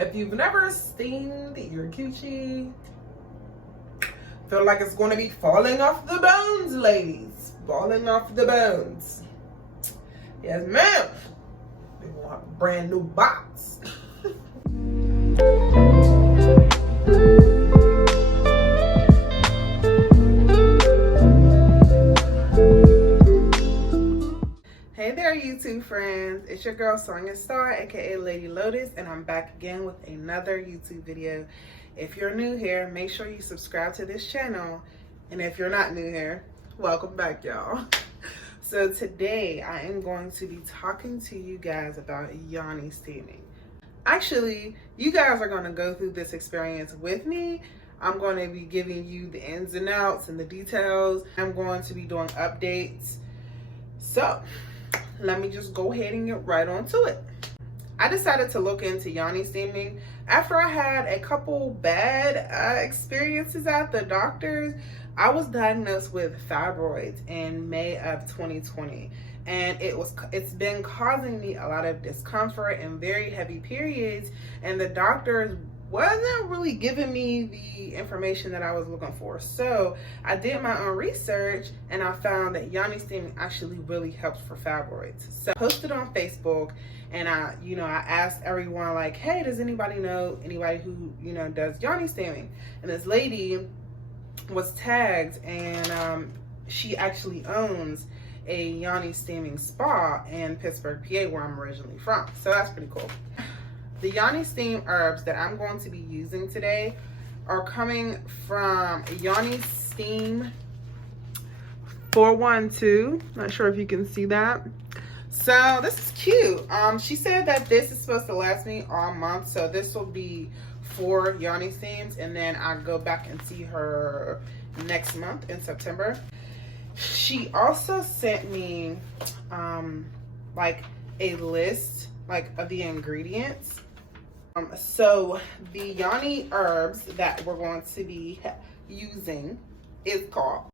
If you've never steamed your coochie, feel like it's going to be falling off the bones, ladies. Falling off the bones. Yes, ma'am. They want a brand new box. Hey there, YouTube friends. It's your girl Sonia Star, aka Lady Lotus, and I'm back again with another YouTube video. If you're new here, make sure you subscribe to this channel, and if you're not new here, welcome back, y'all. So today I am going to be talking to you guys about Yoni Steaming. Actually, you guys are going to go through this experience with me. I'm going to be giving you the ins and outs and the details. I'm going to be doing updates. So let me just go ahead and get right on to it. I decided to look into Yoni Steaming after I had a couple bad experiences at the doctor's. I was diagnosed with fibroids in May of 2020, and it's been causing me a lot of discomfort and very heavy periods, and the doctors wasn't really giving me the information that I was looking for. So I did my own research, and I found that Yoni Steaming actually really helps for fibroids. So I posted on Facebook, and I asked everyone, like, hey, does anybody know anybody who does Yoni Steaming? And this lady was tagged, and she actually owns a Yoni Steaming spa in Pittsburgh, PA, where I'm originally from. So that's pretty cool. The Yoni Steam herbs that I'm going to be using today are coming from Yoni Steam 412. Not sure if you can see that. So this is cute. She said that this is supposed to last me all month. So this will be 4 Yoni Steams, and then I'll go back and see her next month in September. She also sent me like a list of the ingredients. So the Yoni herbs that we're going to be using is called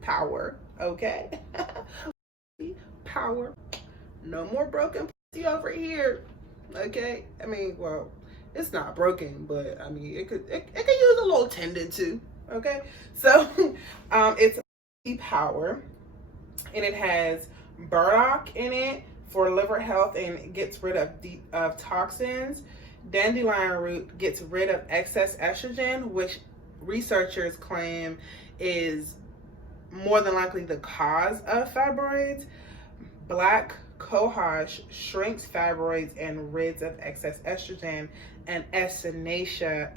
Power, okay? Power. No more broken pussy over here, okay? I mean, well, it's not broken, but I mean, it could use a little tending to, okay? So it's Power, and it has burdock in it for liver health, and it gets rid of toxins. Dandelion root gets rid of excess estrogen, which researchers claim is more than likely the cause of fibroids. Black cohosh shrinks fibroids and rids of excess estrogen. And echinacea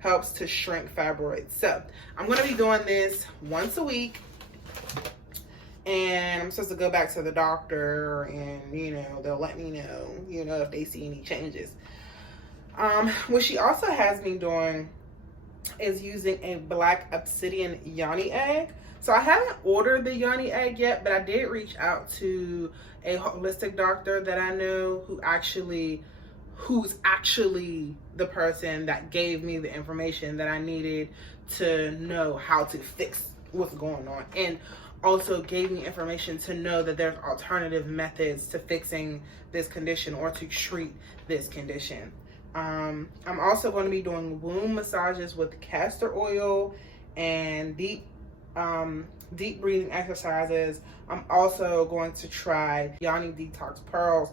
helps to shrink fibroids. So I'm going to be doing this once a week, and I'm supposed to go back to the doctor, and they'll let me know if they see any changes. What she also has me doing is using a black obsidian Yoni egg. So I haven't ordered the Yoni egg yet, but I did reach out to a holistic doctor that I know who's actually the person that gave me the information that I needed to know how to fix what's going on, and also gave me information to know that there's alternative methods to fixing this condition or to treat this condition. I'm also going to be doing womb massages with castor oil and deep breathing exercises. I'm also going to try Yoni Detox Pearls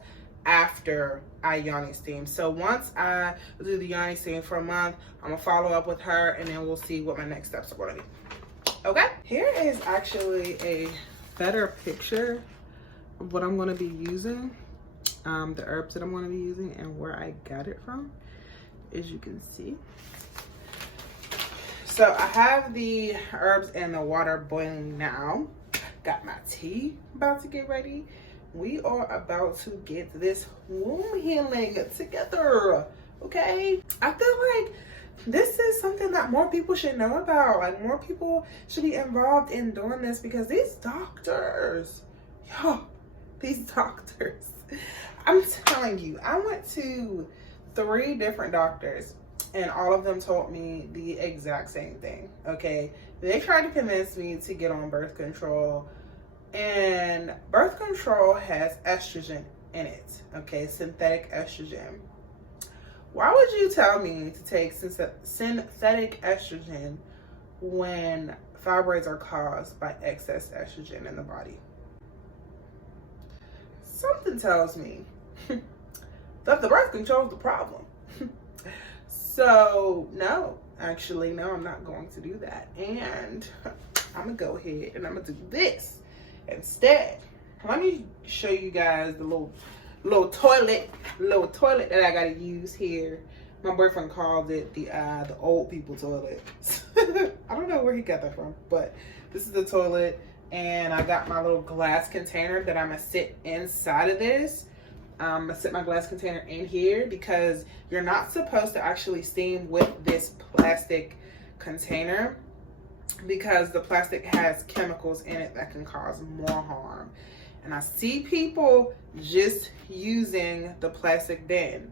after I Yoni Steam. So once I do the Yoni Steam for a month, I'm gonna follow up with her, and then we'll see what my next steps are going to be. Okay, here is actually a better picture of what I'm going to be using, the herbs that I'm going to be using, and where I got it from, as you can see. So I have the herbs and the water boiling now. Got my tea about to get ready. We are about to get this womb healing together, okay? I feel like this is something that more people should know about. Like, more people should be involved in doing this, because these doctors, I'm telling you, I went to 3 different doctors, and all of them told me the exact same thing, okay? They tried to convince me to get on birth control And birth control has estrogen in it, okay, synthetic estrogen. Why would you tell me to take synthetic estrogen when fibroids are caused by excess estrogen in the body? Something tells me that the birth control is the problem. So no, actually, no, I'm not going to do that. And I'm gonna go ahead and I'm gonna do this instead. Let me show you guys the little toilet that I gotta use here. My boyfriend called it the old people toilet. I don't know where he got that from, but this is the toilet, and I got my little glass container that I'm gonna sit inside of this. I'm gonna sit my glass container in here because you're not supposed to actually steam with this plastic container, because the plastic has chemicals in it that can cause more harm. And I see people just using the plastic bin.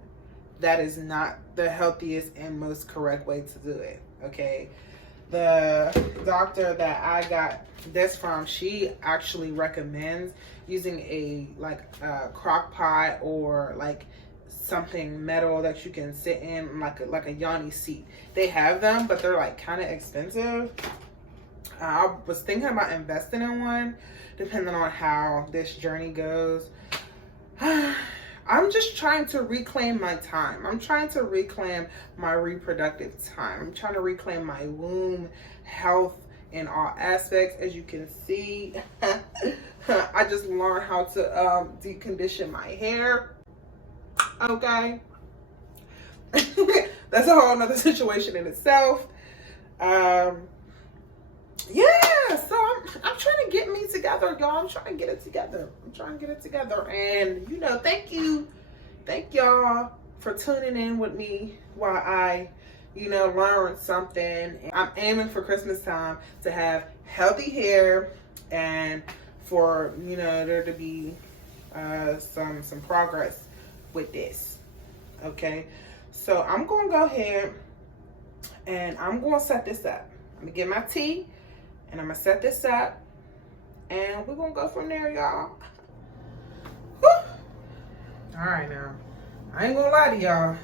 That is not the healthiest and most correct way to do it, okay? The doctor that I got this from, she actually recommends using a crock pot or like something metal that you can sit in, like a Yoni seat. They have them, but they're like kind of expensive. I was thinking about investing in one, depending on how this journey goes. I'm just trying to reclaim my time. I'm trying to reclaim my reproductive time. I'm trying to reclaim my womb health in all aspects. As you can see, I just learned how to decondition my hair. Okay. That's a whole nother situation in itself. Yeah, so I'm trying to get me together, y'all. I'm trying to get it together. And you know, thank y'all for tuning in with me while I, you know, learn something. I'm aiming for Christmas time to have healthy hair, and for, you know, there to be some progress with this. Okay, so I'm gonna go ahead and I'm gonna set this up. I'm gonna get my tea, and I'm gonna set this up, and we're gonna go from there, y'all. All right, now, I ain't gonna lie to y'all.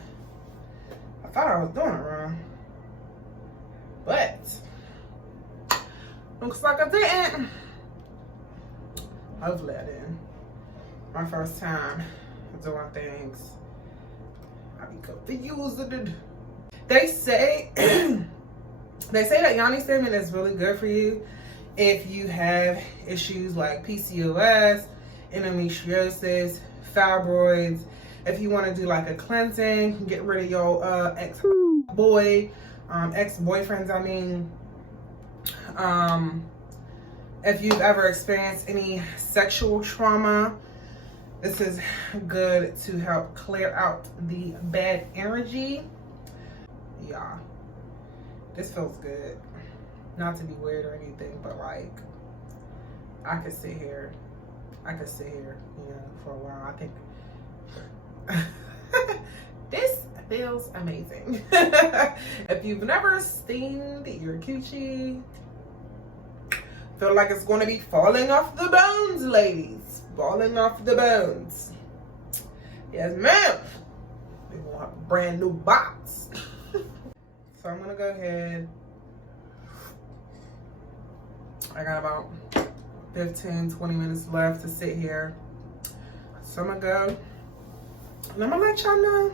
I thought I was doing it wrong, but looks like I didn't. Hopefully I didn't. My first time doing things. I be confused. They say that Yoni Steaming is really good for you if you have issues like PCOS, endometriosis, fibroids. If you want to do like a cleansing, get rid of your ex-boyfriends, I mean. If you've ever experienced any sexual trauma, this is good to help clear out the bad energy. Yeah, this feels good. Not to be weird or anything, but like, I could sit here, you know, for a while. I think this feels amazing. If you've never steamed your coochie, feel like it's gonna be falling off the bones, ladies. Falling off the bones. Yes, ma'am. We gonna have a brand new box. So I'm gonna go ahead. I got about 15-20 minutes left to sit here. So I'm gonna go, and I'm gonna let y'all know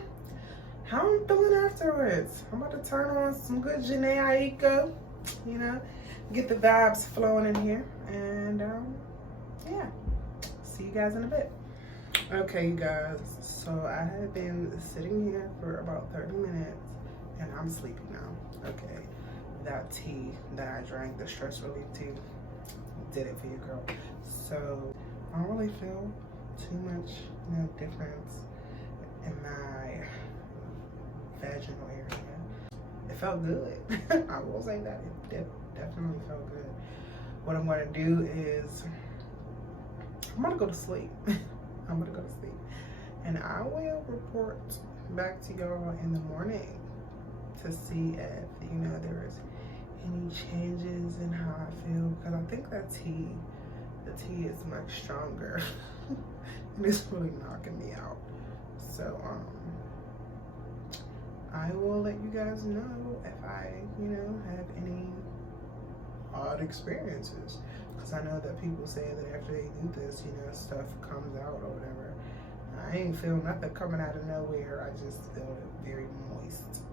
how I'm feeling afterwards. I'm about to turn on some good Janae Aiko, you know, get the vibes flowing in here, and yeah, see you guys in a bit. Okay, you guys, so I have been sitting here for about 30 minutes, and I'm sleepy now. Okay, that tea that I drank, the stress relief tea, did it for you, girl. So I don't really feel too much, you know, difference in my vaginal area. It felt good. I will say that it definitely felt good. What I'm gonna do is I'm gonna go to sleep. I'm gonna go to sleep, and I will report back to y'all in the morning to see if, you know, there is any changes in how I feel, because I think that tea the tea is much stronger. And it's really knocking me out. So I will let you guys know if I, have any odd experiences. Because I know that people say that after they do this, stuff comes out or whatever. I ain't feel nothing coming out of nowhere. I just feel very moist.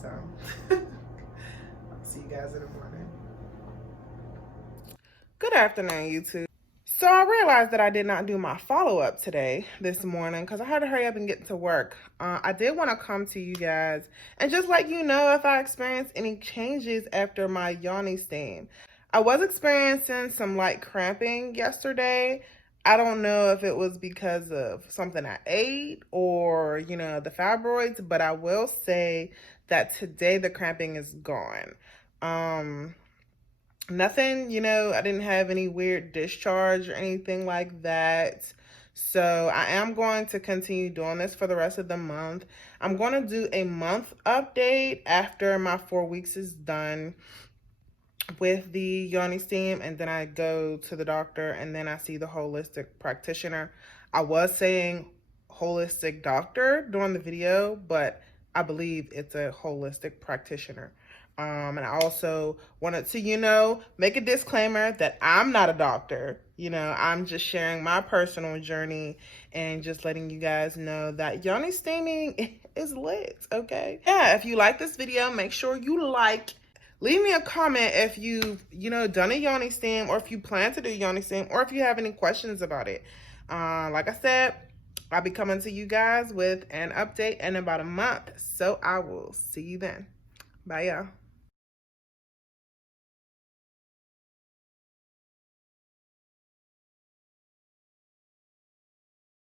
So, I'll see you guys in the morning. Good afternoon, YouTube. So I realized that I did not do my follow-up this morning because I had to hurry up and get to work. I did want to come to you guys and just let you know if I experienced any changes after my Yoni Steam. I was experiencing some light cramping yesterday. I don't know if it was because of something I ate or, the fibroids, but I will say that today the cramping is gone. Nothing, I didn't have any weird discharge or anything like that. So I am going to continue doing this for the rest of the month. I'm going to do a month update after my 4 weeks is done with the Yoni Steam, and then I go to the doctor, and then I see the holistic practitioner. I was saying holistic doctor during the video, but I believe it's a holistic practitioner. And I also wanted to, make a disclaimer that I'm not a doctor. I'm just sharing my personal journey and just letting you guys know that Yoni Steaming is lit, okay? Yeah, if you like this video, make sure you leave me a comment if you've, done a Yoni Steam, or if you plan to do Yoni Steam, or if you have any questions about it. Like I said, I'll be coming to you guys with an update in about a month. So I will see you then. Bye, y'all.